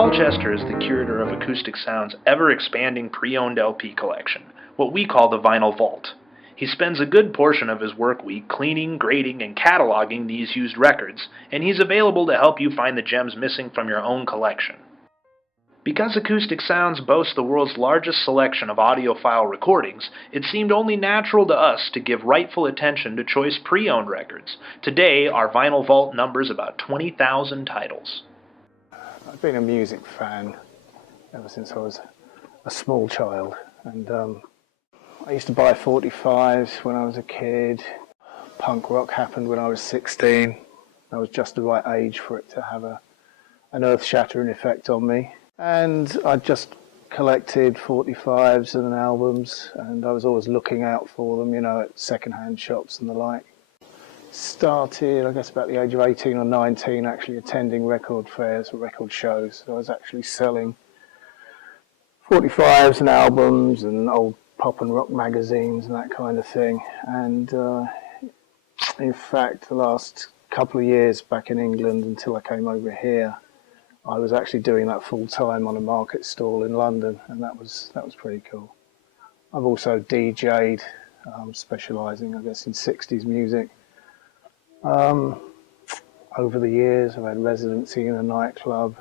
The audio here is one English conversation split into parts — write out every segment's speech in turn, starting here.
Paul Chester is the curator of Acoustic Sounds' ever-expanding pre-owned LP collection, what we call the Vinyl Vault. He spends a good portion of his work week cleaning, grading, and cataloging these used records, and he's available to help you find the gems missing from your own collection. Because Acoustic Sounds boasts the world's largest selection of audiophile recordings, it seemed only natural to us to give rightful attention to choice pre-owned records. Today, our Vinyl Vault numbers about 20,000 titles. I've been a music fan ever since I was a small child, and I used to buy 45s when I was a kid. Punk rock happened when I was 16. I was just the right age for it to have an earth-shattering effect on me. And I just collected 45s and albums, and I was always looking out for them, you know, at second-hand shops and the like. Started, I guess, about the age of 18 or 19, actually attending record fairs or record shows. So I was actually selling 45s and albums and old pop and rock magazines and that kind of thing. And in fact, the last couple of years back in England until I came over here, I was actually doing that full time on a market stall in London, and that was pretty cool. I've also DJ'd, specialising, I guess, in 60s music. Over the years, I've had residency in a nightclub,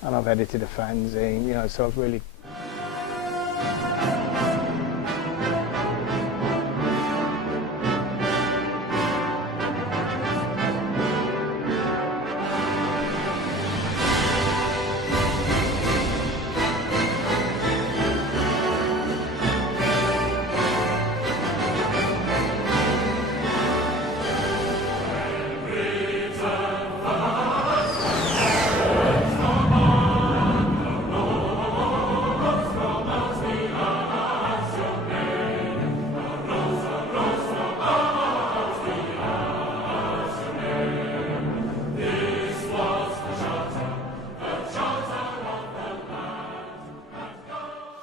and I've edited a fanzine, you know, so I've really...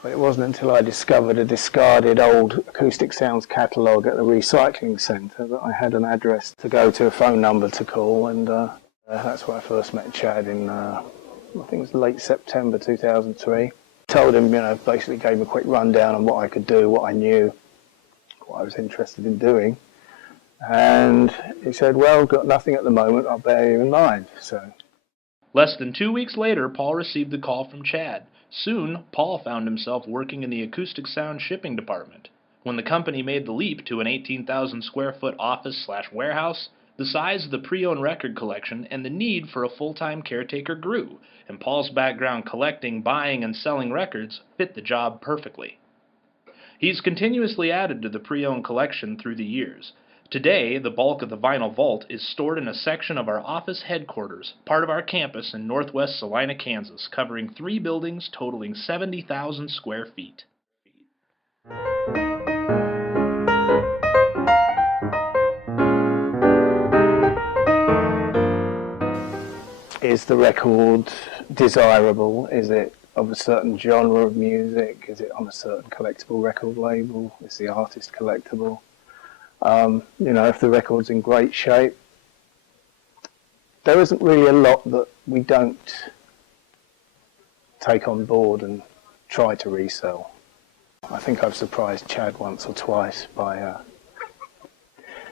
But it wasn't until I discovered a discarded old Acoustic Sounds catalogue at the recycling centre that I had an address to go to, a phone number to call, and that's where I first met Chad in, I think it was late September 2003. Told him, you know, basically gave him a quick rundown on what I could do, what I knew, what I was interested in doing. And he said, well, got nothing at the moment, I'll bear you in mind. So. Less than 2 weeks later, Paul received the call from Chad. Soon, Paul found himself working in the Acoustic Sound shipping department. When the company made the leap to an 18,000 square foot office/warehouse, the size of the pre-owned record collection and the need for a full-time caretaker grew, and Paul's background collecting, buying, and selling records fit the job perfectly. He's continuously added to the pre-owned collection through the years. Today, the bulk of the Vinyl Vault is stored in a section of our office headquarters, part of our campus in northwest Salina, Kansas, covering 3 buildings totaling 70,000 square feet. Is the record desirable? Is it of a certain genre of music? Is it on a certain collectible record label? Is the artist collectible? You know, if the record's in great shape, there isn't really a lot that we don't take on board and try to resell. I think I've surprised Chad once or twice by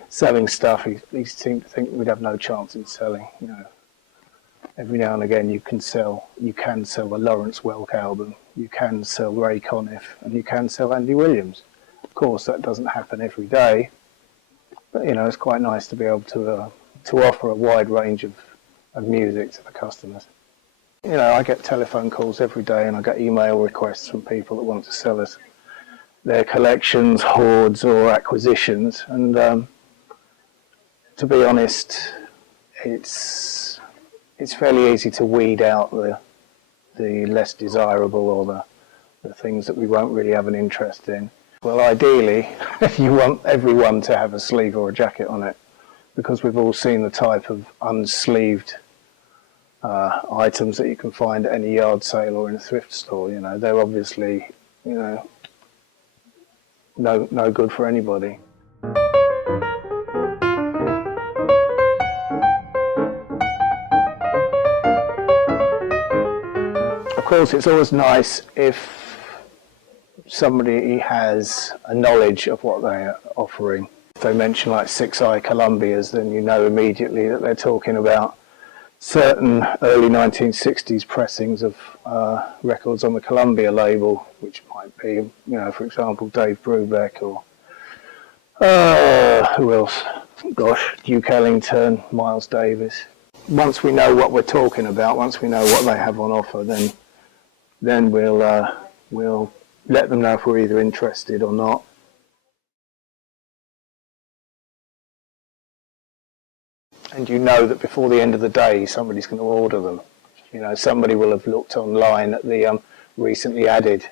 selling stuff he seemed to think we'd have no chance in selling. You know, every now and again you can sell a Lawrence Welk album, you can sell Ray Conniff, and you can sell Andy Williams. Of course, that doesn't happen every day. But, you know, it's quite nice to be able to offer a wide range of music to the customers. You know, I get telephone calls every day and I get email requests from people that want to sell us their collections, hoards or acquisitions. And to be honest, it's fairly easy to weed out the less desirable or the things that we won't really have an interest in. Well, ideally, you want everyone to have a sleeve or a jacket on it, because we've all seen the type of unsleeved items that you can find at any yard sale or in a thrift store. You know, they're obviously, you know, no good for anybody. course, it's always nice if somebody has a knowledge of what they're offering. If they mention like 6i Columbias, then you know immediately that they're talking about certain early 1960s pressings of records on the Columbia label, which might be, you know, for example, Dave Brubeck or who else? Gosh, Duke Ellington, Miles Davis. Once we know what we're talking about, once we know what they have on offer, then we'll let them know if we're either interested or not. And you know that before the end of the day, somebody's going to order them. You know, somebody will have looked online at the recently added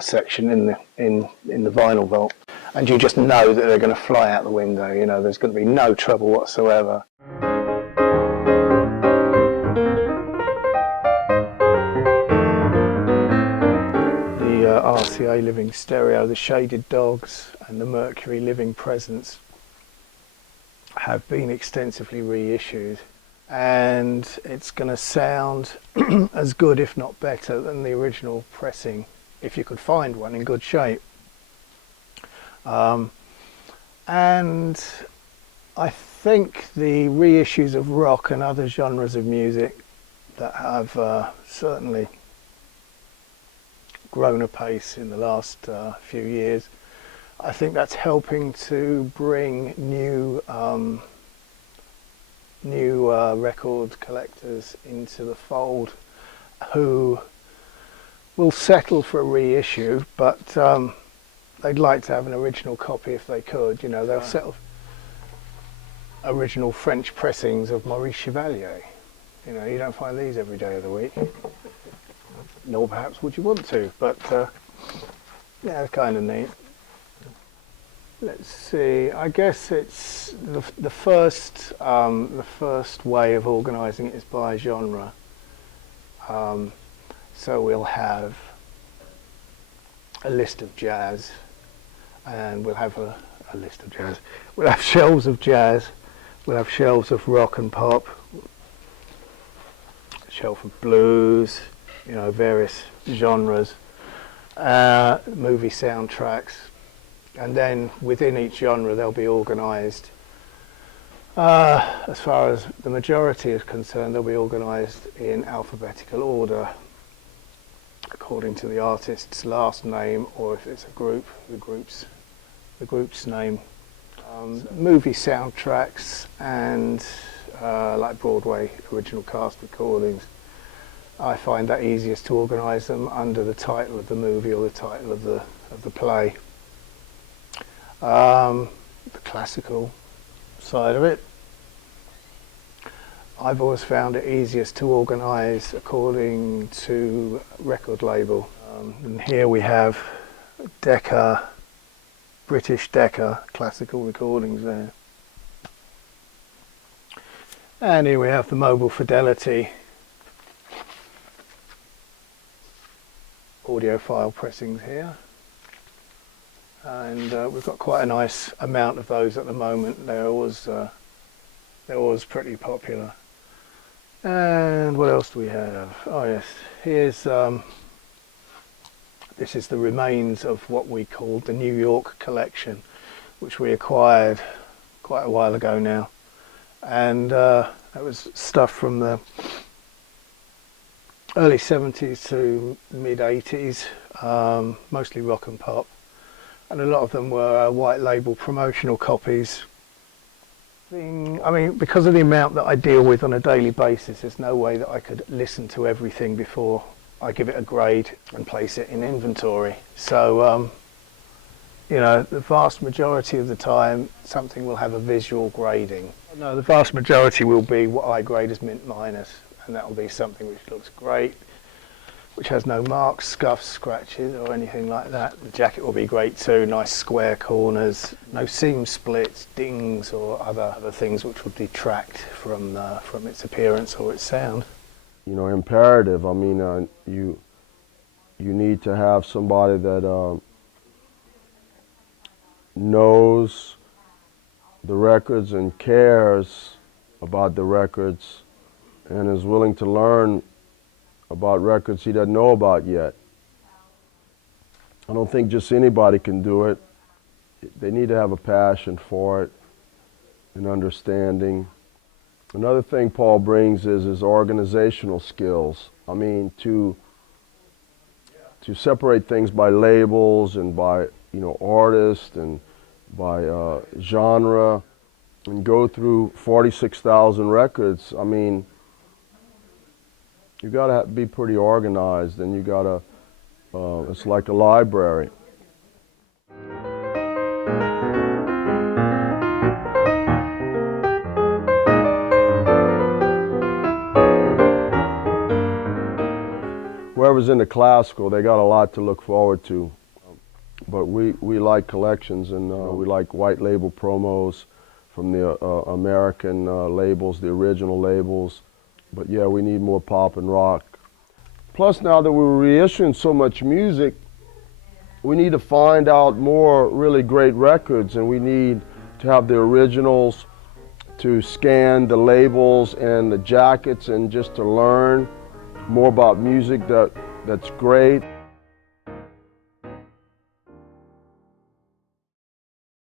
section in the vinyl vault, and you just know that they're going to fly out the window. You know, there's going to be no trouble whatsoever. The RCA Living Stereo, the Shaded Dogs, and the Mercury Living Presence have been extensively reissued, and it's going to sound as good, if not better, than the original pressing, if you could find one in good shape. And I think the reissues of rock and other genres of music that have certainly grown apace in the last few years, I think that's helping to bring new record collectors into the fold who will settle for a reissue, but they'd like to have an original copy if they could. You know, they'll settle original French pressings of Maurice Chevalier. You know, you don't find these every day of the week, nor perhaps would you want to, but yeah, it's kind of neat. Let's see, I guess it's the first way of organising it is by genre. So we'll have a list of jazz, and we'll have a list of jazz. We'll have shelves of jazz, we'll have shelves of rock and pop, a shelf of blues, you know, various genres, movie soundtracks. And then within each genre they'll be organised, as far as the majority is concerned, they'll be organised in alphabetical order according to the artist's last name, or if it's a group, the group's name. Movie soundtracks and like Broadway original cast recordings, I find that easiest to organise them under the title of the movie or the title of the play. The classical side of it, I've always found it easiest to organise according to record label. And here we have Decca, British Decca classical recordings there. And here we have the Mobile Fidelity audiophile pressings here. And we've got quite a nice amount of those at the moment. They're always pretty popular. And what else do we have? Oh yes, here's this is the remains of what we called the New York collection, which we acquired quite a while ago now, and that was stuff from the early 70s to mid 80s, mostly rock and pop. And a lot of them were white label promotional copies. I mean, because of the amount that I deal with on a daily basis, there's no way that I could listen to everything before I give it a grade and place it in inventory. So, you know, the vast majority of the time, something will have a visual grading. No, the vast majority will be what I grade as mint minus, and that will be something which looks great, which has no marks, scuffs, scratches or anything like that. The jacket will be great too, nice square corners, no seam splits, dings or other things which would detract from its appearance or its sound. You know, imperative, I mean, you need to have somebody that knows the records and cares about the records and is willing to learn about records he doesn't know about yet. I don't think just anybody can do it. They need to have a passion for it, an understanding. Another thing Paul brings is his organizational skills. I mean, to separate things by labels and by, artist and by genre, and go through 46,000 records. I mean, you gotta be pretty organized, and you gotta, it's like a library. Whoever's into classical, they got a lot to look forward to. But we like collections, and we like white label promos from the American labels, the original labels. But yeah, we need more pop and rock. Plus, now that we're reissuing so much music, we need to find out more really great records, and we need to have the originals, to scan the labels and the jackets, and just to learn more about music that's great.